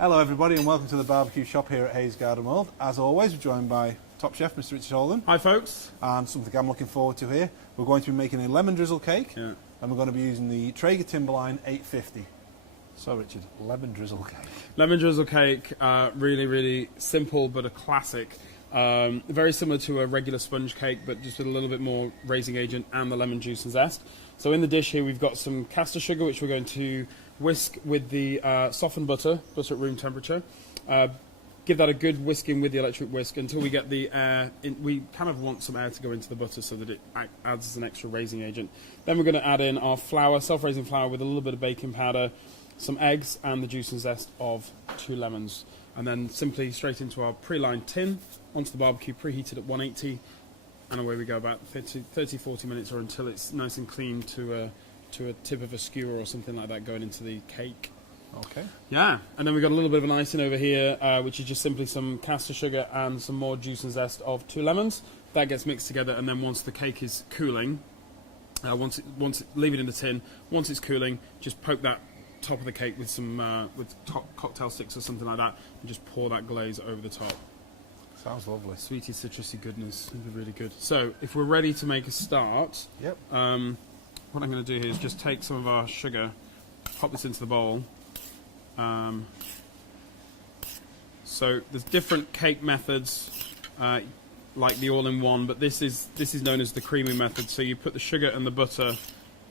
Hello everybody and welcome to the barbecue shop here at Hayes Garden World. As always, we're joined by top chef Mr. Richard Holden. Hi folks. And something I'm looking forward to here, we're going to be making a lemon drizzle cake, Yeah. and we're going to be using the Traeger Timberline 850. So Richard, lemon drizzle cake. Lemon drizzle cake, really simple but a classic. Very similar to a regular sponge cake, but just with a little bit more raising agent and the lemon juice and zest. So in the dish here we've got some caster sugar, which we're going to whisk with the softened butter at room temperature. Give that a good whisking with the electric whisk until we get the air in. We kind of want some air to go into the butter so that it adds as an extra raising agent. Then we're going to add in our flour, self-raising flour, with a little bit of baking powder, some eggs, and the juice and zest of 2 lemons. And then simply straight into our pre-lined tin, onto the barbecue, preheated at 180, and away we go, about 30-40 minutes, or until it's nice and clean to a tip of a skewer or something like that going into the cake. Okay. Yeah, and then we've got a little bit of an icing over here, which is just simply some caster sugar and some more juice and zest of 2 lemons. That gets mixed together, and then once the cake is cooling, leave it in the tin. Once it's cooling, just poke that top of the cake with some cocktail sticks or something like that, and just pour that glaze over the top. Sounds lovely. Sweetie, citrusy goodness. It'll be really good. So, if we're ready to make a start, yep. What I'm going to do here is just take some of our sugar, pop this into the bowl. So there's different cake methods, like the all-in-one, but this is known as the creamy method. So you put the sugar and the butter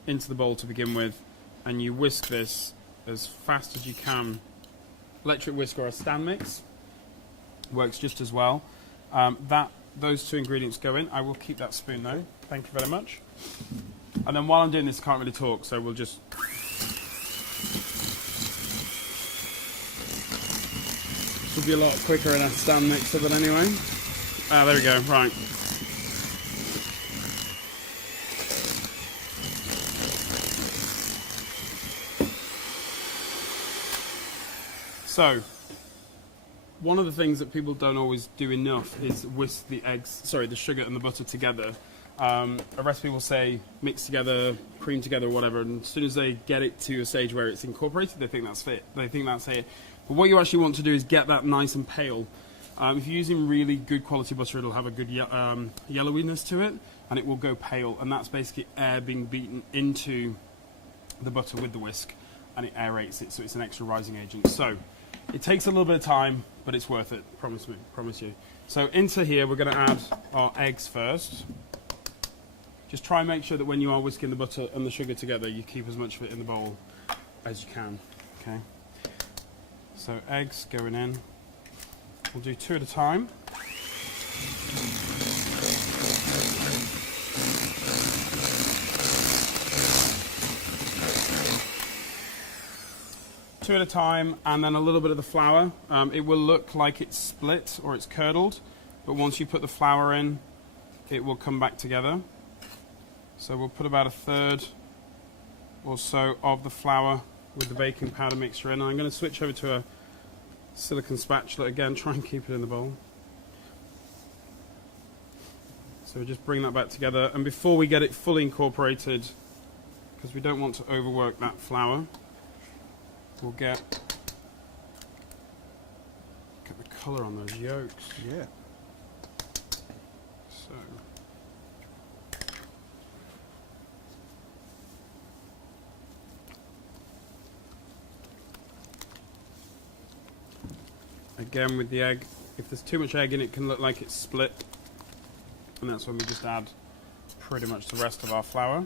into the bowl to begin with, and you whisk this as fast as you can. Electric whisk or a stand mix works just as well. Those 2 ingredients go in. I will keep that spoon though. Thank you very much. And then while I'm doing this, I can't really talk, so we'll just. This will be a lot quicker in a stand mixer, but anyway. There we go, right. So, one of the things that people don't always do enough is whisk the sugar and the butter together. A recipe will say mix together, cream together, or whatever, and as soon as they get it to a stage where it's incorporated, they think that's it. They think that's it. But what you actually want to do is get that nice and pale. If you're using really good quality butter, it'll have a good yellowiness to it, and it will go pale. And that's basically air being beaten into the butter with the whisk, and it aerates it, so it's an extra rising agent. So it takes a little bit of time, but it's worth it. Promise you. So into here, we're going to add our eggs first. Just try and make sure that when you are whisking the butter and the sugar together, you keep as much of it in the bowl as you can. Okay. So eggs going in. We'll do 2 at a time. Two at a time, and then a little bit of the flour. It will look like it's split or it's curdled, but once you put the flour in, it will come back together. So we'll put about 1/3 or so of the flour with the baking powder mixture in. And I'm going to switch over to a silicone spatula again, try and keep it in the bowl. So we just bring that back together, and before we get it fully incorporated, because we don't want to overwork that flour, we'll get the colour on those yolks. Yeah. So again with the egg, if there's too much egg in it, it can look like it's split, and that's when we just add pretty much the rest of our flour.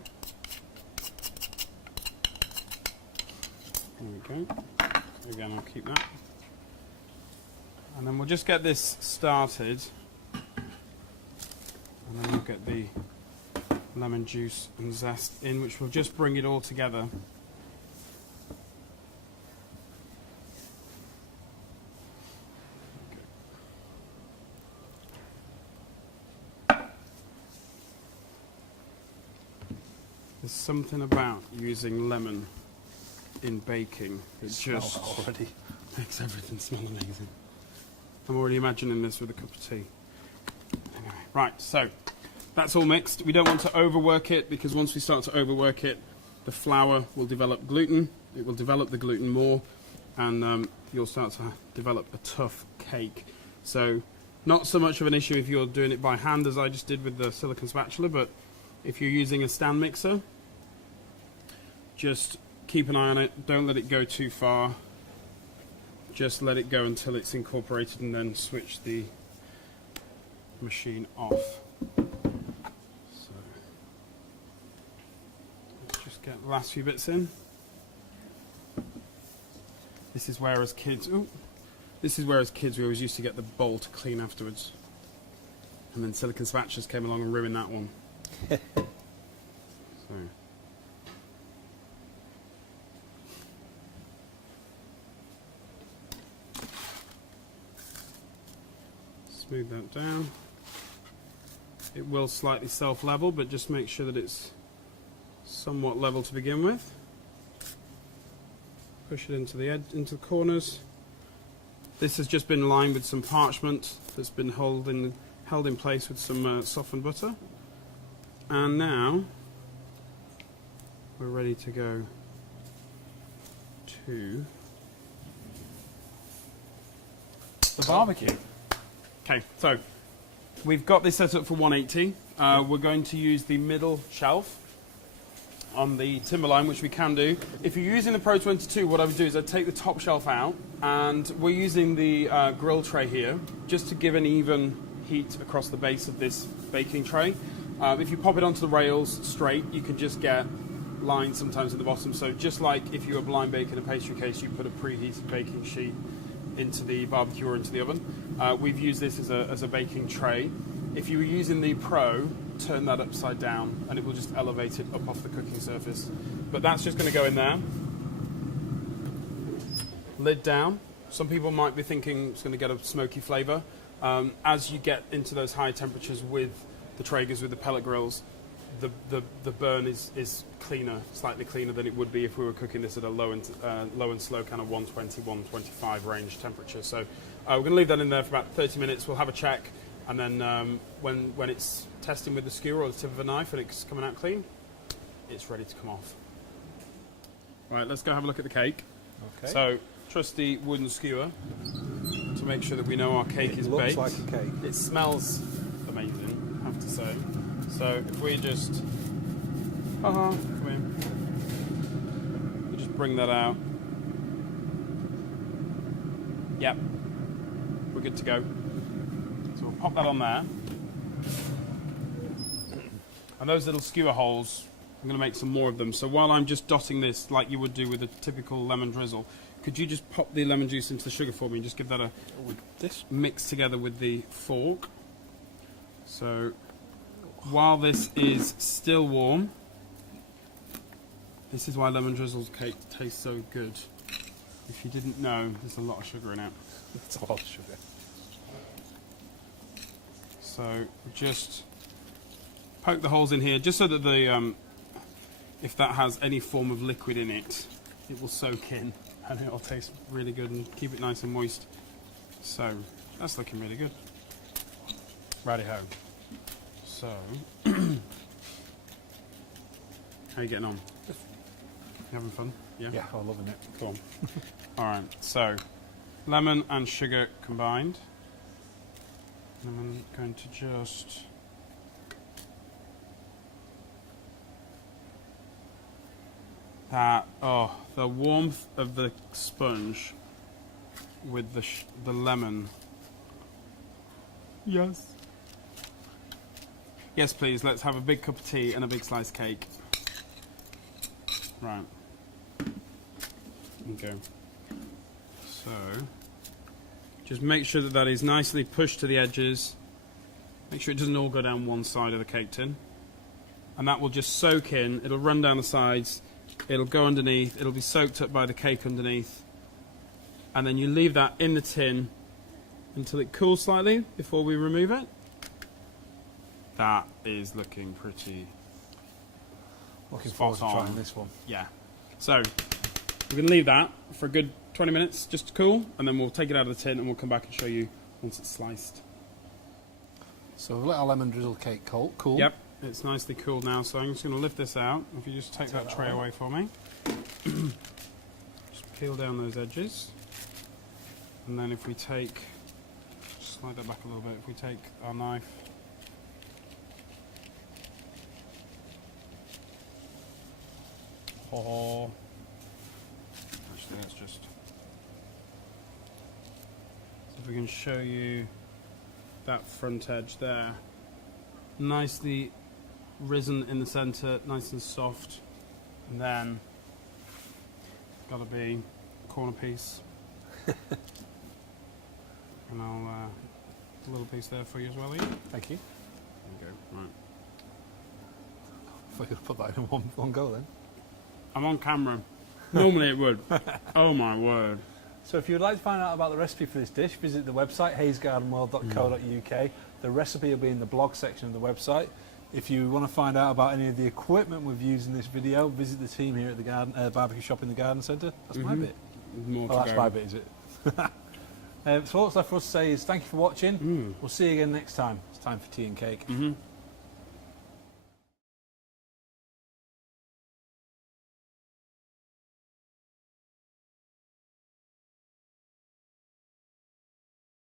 There we go. Again, I'll keep that. And then we'll just get this started, and then we'll get the lemon juice and zest in, which will just bring it all together. There's something about using lemon in baking. It just already makes everything smell amazing. I'm already imagining this with a cup of tea. Anyway, right, so that's all mixed. We don't want to overwork it, because once we start to overwork it, the flour will develop gluten. It will develop the gluten more, and you'll start to develop a tough cake. So not so much of an issue if you're doing it by hand as I just did with the silicone spatula, but if you're using a stand mixer, just keep an eye on it, don't let it go too far, just let it go until it's incorporated and then switch the machine off. So let's just get the last few bits in. This is where as kids, we always used to get the bowl to clean afterwards. And then silicone spatulas came along and ruined that one. So. Smooth that down. It will slightly self-level, but just make sure that it's somewhat level to begin with. Push it into the edge, into the corners. This has just been lined with some parchment that's been held in place with some softened butter. And now we're ready to go to the barbecue. Okay, so we've got this set up for 180. We're going to use the middle shelf on the Timberline, which we can do. If you're using the Pro 22, what I would do is I'd take the top shelf out, and we're using the grill tray here just to give an even heat across the base of this baking tray. If you pop it onto the rails straight, you can just get lines sometimes at the bottom. So just like if you were blind baking a pastry case, you put a preheated baking sheet into the barbecue or into the oven. We've used this as a baking tray. If you were using the Pro, turn that upside down and it will just elevate it up off the cooking surface. But that's just going to go in there. Lid down. Some people might be thinking it's going to get a smoky flavour. As you get into those high temperatures with the Traegers, with the pellet grills, the burn is cleaner, slightly cleaner than it would be if we were cooking this at a low and slow kind of 120, 125 range temperature. So we're going to leave that in there for about 30 minutes. We'll have a check, and then when it's testing with the skewer or the tip of a knife and it's coming out clean, it's ready to come off. Right, let's go have a look at the cake. Okay. So trusty wooden skewer to make sure that we know our cake is baked. It looks like a cake. It smells amazing, I have to say. So if we just, come in, we just bring that out. Yep, we're good to go. So we'll pop that on there. And those little skewer holes, I'm going to make some more of them. So while I'm just dotting this like you would do with a typical lemon drizzle, could you just pop the lemon juice into the sugar for me and just give that a mix together with the fork? So while this is still warm, this is why lemon drizzle's cake tastes so good. If you didn't know, there's a lot of sugar in it. It's a lot of sugar. So just poke the holes in here, just so that the if that has any form of liquid in it, it will soak in and it'll taste really good and keep it nice and moist. So that's looking really good. Righty-ho. So, how are you getting on? You having fun? Yeah? Yeah, I'm loving it. Cool. Alright, so lemon and sugar combined. And I'm going to just the warmth of the sponge with the lemon. Yes. Yes, please. Let's have a big cup of tea and a big sliced cake. Right. Okay. So, just make sure that that is nicely pushed to the edges. Make sure it doesn't all go down one side of the cake tin. And that will just soak in. It'll run down the sides. It'll go underneath. It'll be soaked up by the cake underneath. And then you leave that in the tin until it cools slightly before we remove it. That is looking pretty. Looking forward to trying this one. Yeah. So we're going to leave that for a good 20 minutes just to cool, and then we'll take it out of the tin and we'll come back and show you once it's sliced. So we'll let our lemon drizzle cake cool. Yep, it's nicely cooled now, so I'm just going to lift this out. If you just take that tray away for me. Just peel down those edges. And then if we take, slide that back a little bit, if we take our knife, actually that's just, so if we can show you that front edge there, nicely risen in the centre, nice and soft, and then got to be corner piece. And I'll a little piece there for you as well, Ian. Thank you. There you go. Right. I thought you could put that in one go then. I'm on camera. Normally it would. Oh my word. So if you would like to find out about the recipe for this dish, visit the website haysgardenworld.co.uk. The recipe will be in the blog section of the website. If you want to find out about any of the equipment we've used in this video, visit the team here at the garden barbecue shop in the garden centre. That's my bit. More Oh, to that's go. my bit, is it? So what's left for us to say is thank you for watching. We'll see you again next time. It's time for tea and cake.